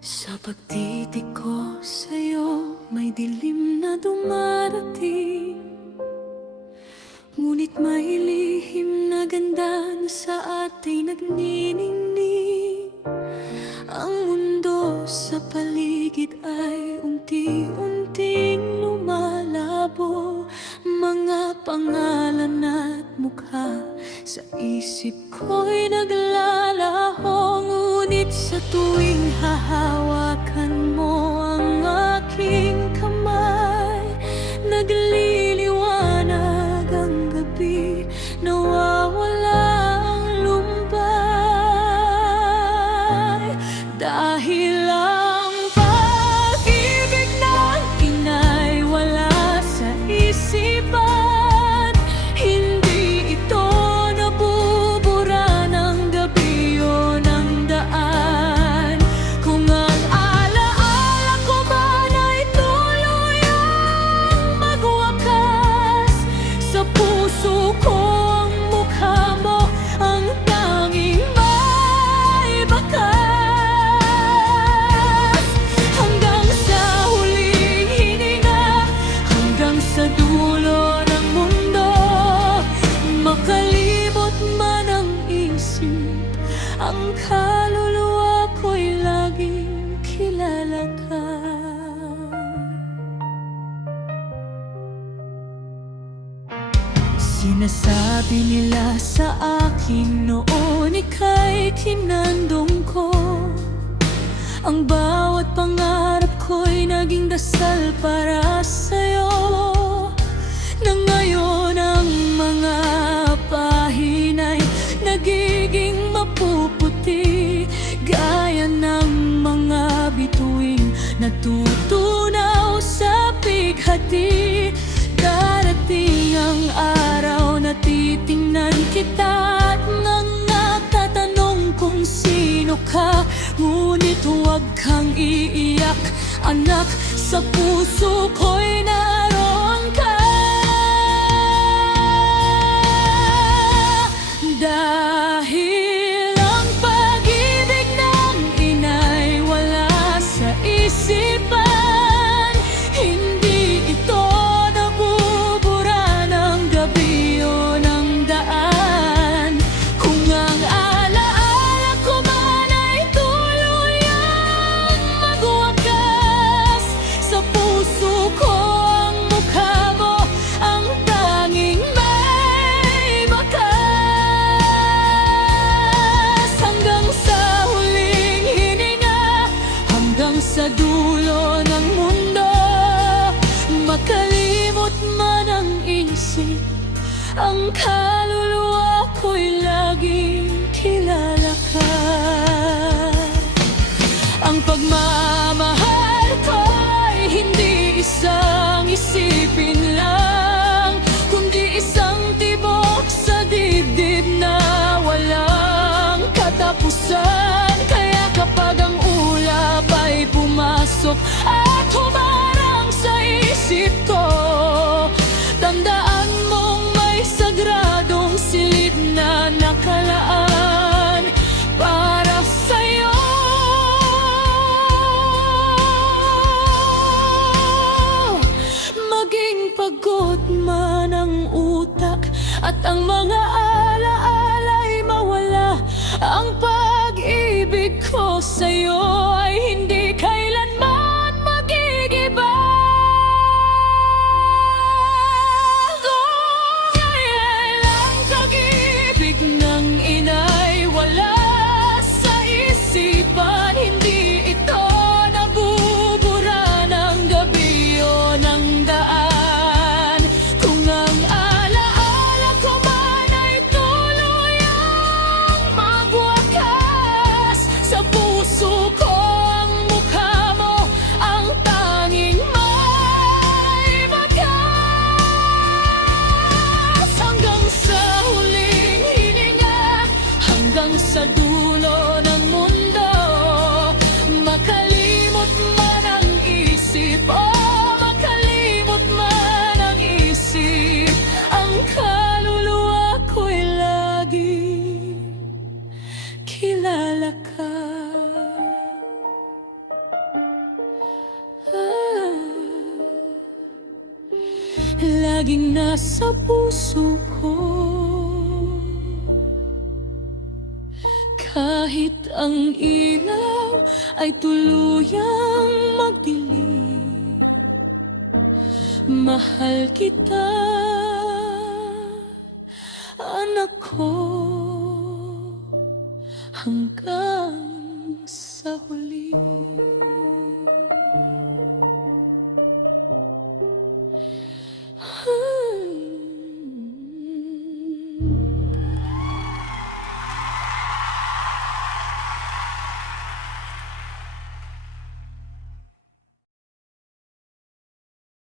Sa pagtitik ko sa'yo, may dilim na dumarating. Ngunit may lihim na ganda na sa ating nagniningning. Ang mundo sa paligid ay unti-unting lumalabo. Mga pangalan at mukha sa isip ko'y naglalaho. Ngunit sa tuwing hahawakan mo ang aking kamay, nagliliwanag ang gabi, nawawala ang lumbay. Dahil ang pag-ibig ng ina'y wala sa isipan, hindi ito nabubura ng gabi o ng daan. Kung ang alaala ko man ay tuluyang magwakas, sa puso ko ang mukha mo ang tanging may bakas. Hanggang sa huling hininga, hanggang sa dulo ng mundo, makalimot man ang isip, ang kaluluwa ko'y laging kilala ka. Sinasabi nila sa akin noon ika'y kinandong ko. Ang bawat pangarap ko'y naging dasal para sa'yo. Na ngayon ang mga pahina'y nagiging mapuputi, gaya ng mga bituing natutunaw sa bighati. Darating ang araw na titingnan kita at natatanong kung sino ka. Ngunit huwag kang iiyak, anak, sa puso ko'y naroon ka. Dahil ang pag-ibig ng ina'y wala sa isipan, hindi ito nabubura ng gabi o ng daan. Kung ang alaala ko man ay tuluyang magwakas, sa puso ko ang mukha mo ang tanging may bakas. Hanggang sa huling hininga, hanggang sa dulo ng mundo, makalimot man ang isip, ang kaluluwa ko'y laging kilala ka. Ang pagmamahal ko'y hindi isang isipin lang, kundi isang tibok sa dibdib na walang katapusan. Kaya kapag ang ulap ay pumasok at humarang sa isip ko, tandaan mong may sagradong silid na nakalaan para sa'yo. Maging pagod man ang utak at ang mga alaala'y mawala, ang pag-ibig ko sa'yo ay hindi kailanman magigiba. Dahil ang pag-ibig ng ina'y wala sa isipan, hindi ito nabubura ng gabi o ng daan. Kung ang alaala ko man ay tuluyang magwakas, sa puso ko ang mukha mo ang tanging may bakas. Hanggang sa huling hininga, hanggang sa dulo ng mundo, makalimot man ang isip, makalimot man ang isip, ang kaluluwa ko'y lagi kilala ka. laging nasa puso ko. Kahit ang ilaw ay tuluyang magdilim, mahal kita, anak ko, hanggang sa huli.